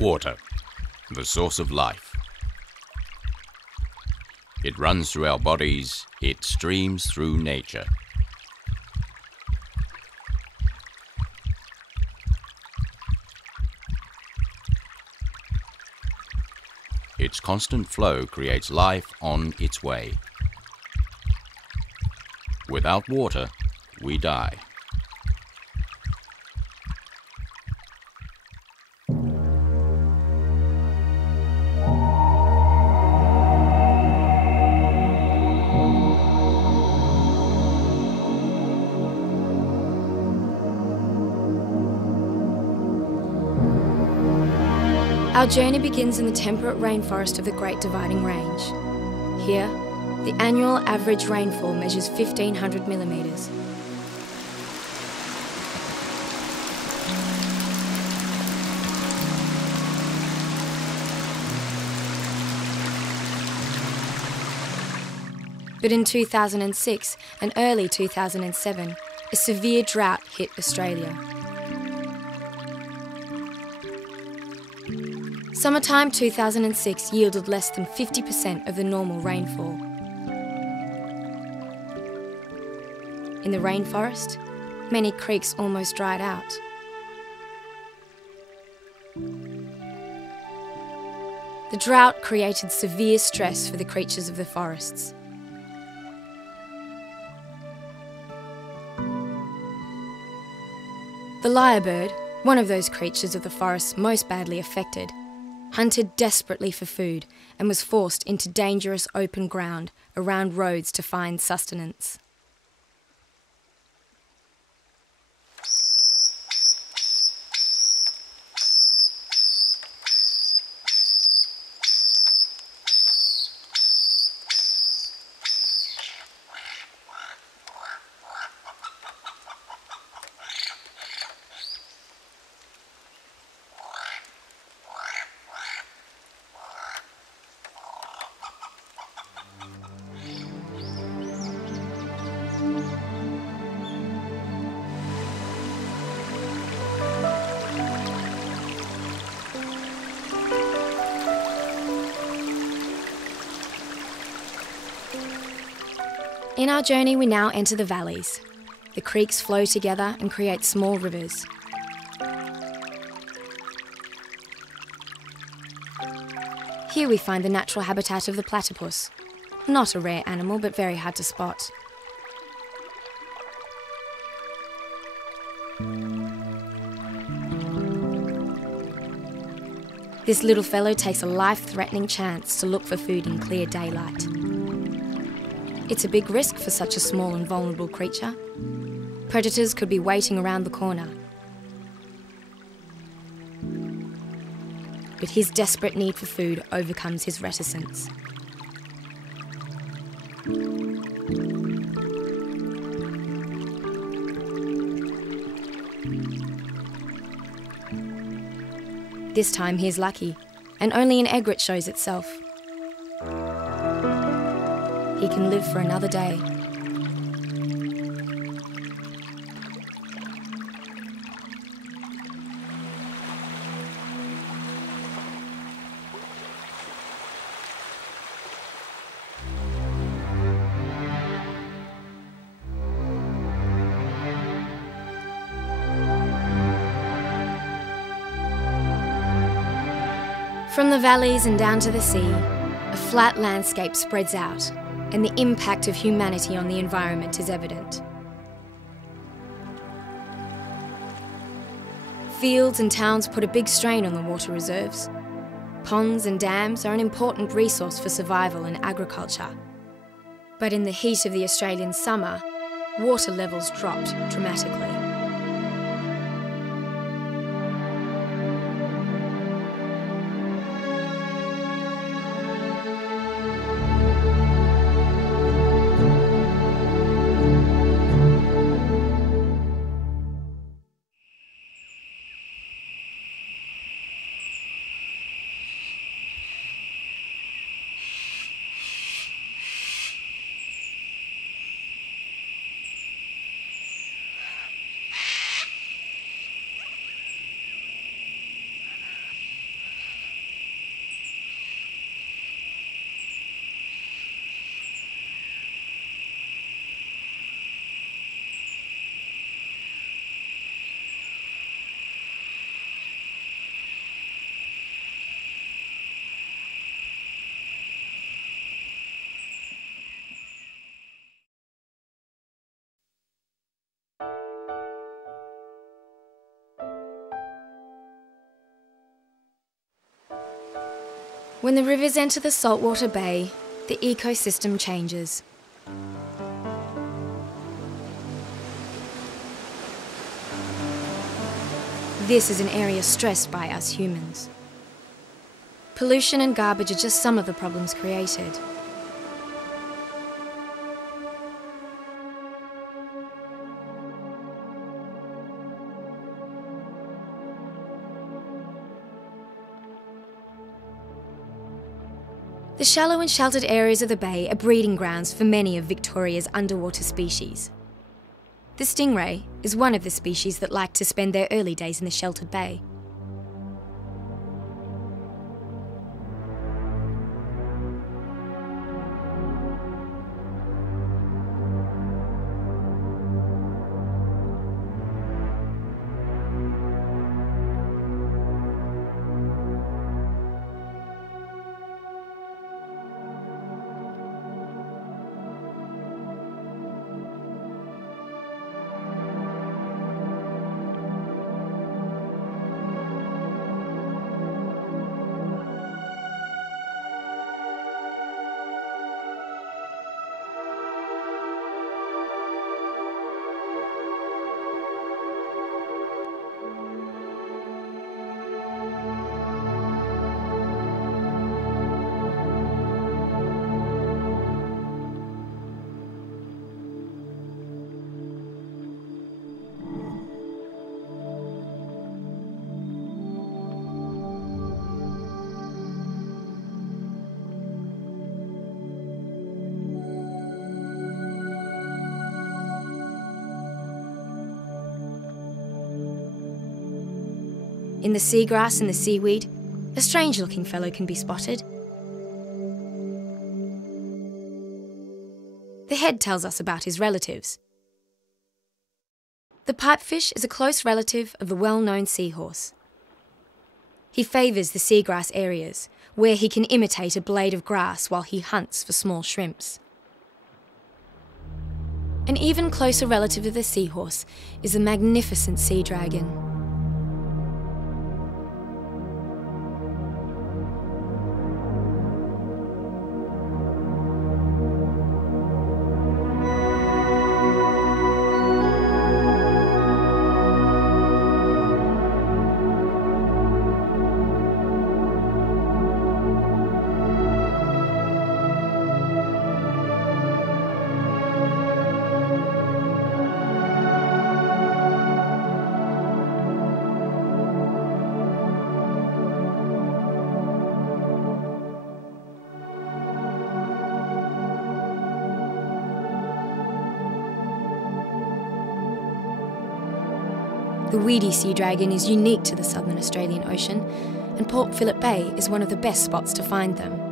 Water, the source of life. It runs through our bodies, it streams through nature. Its constant flow creates life on its way. Without water, we die. Our journey begins in the temperate rainforest of the Great Dividing Range. Here, the annual average rainfall measures 1,500 millimetres. But in 2006 and early 2007, a severe drought hit Australia. Summertime 2006 yielded less than 50% of the normal rainfall. In the rainforest, many creeks almost dried out. The drought created severe stress for the creatures of the forests. The lyrebird, one of those creatures of the forests most badly affected, hunted desperately for food and was forced into dangerous open ground around roads to find sustenance. In our journey, we now enter the valleys. The creeks flow together and create small rivers. Here we find the natural habitat of the platypus. Not a rare animal, but very hard to spot. This little fellow takes a life-threatening chance to look for food in clear daylight. It's a big risk for such a small and vulnerable creature. Predators could be waiting around the corner. But his desperate need for food overcomes his reticence. This time he is lucky, and only an egret shows itself. He can live for another day. From the valleys and down to the sea, a flat landscape spreads out, and the impact of humanity on the environment is evident. Fields and towns put a big strain on the water reserves. Ponds and dams are an important resource for survival and agriculture. But in the heat of the Australian summer, water levels dropped dramatically. When the rivers enter the saltwater bay, the ecosystem changes. This is an area stressed by us humans. Pollution and garbage are just some of the problems created. The shallow and sheltered areas of the bay are breeding grounds for many of Victoria's underwater species. The stingray is one of the species that like to spend their early days in the sheltered bay. In the seagrass and the seaweed, a strange-looking fellow can be spotted. The head tells us about his relatives. The pipefish is a close relative of the well-known seahorse. He favours the seagrass areas, where he can imitate a blade of grass while he hunts for small shrimps. An even closer relative of the seahorse is the magnificent sea dragon. The weedy sea dragon is unique to the southern Australian Ocean, and Port Phillip Bay is one of the best spots to find them.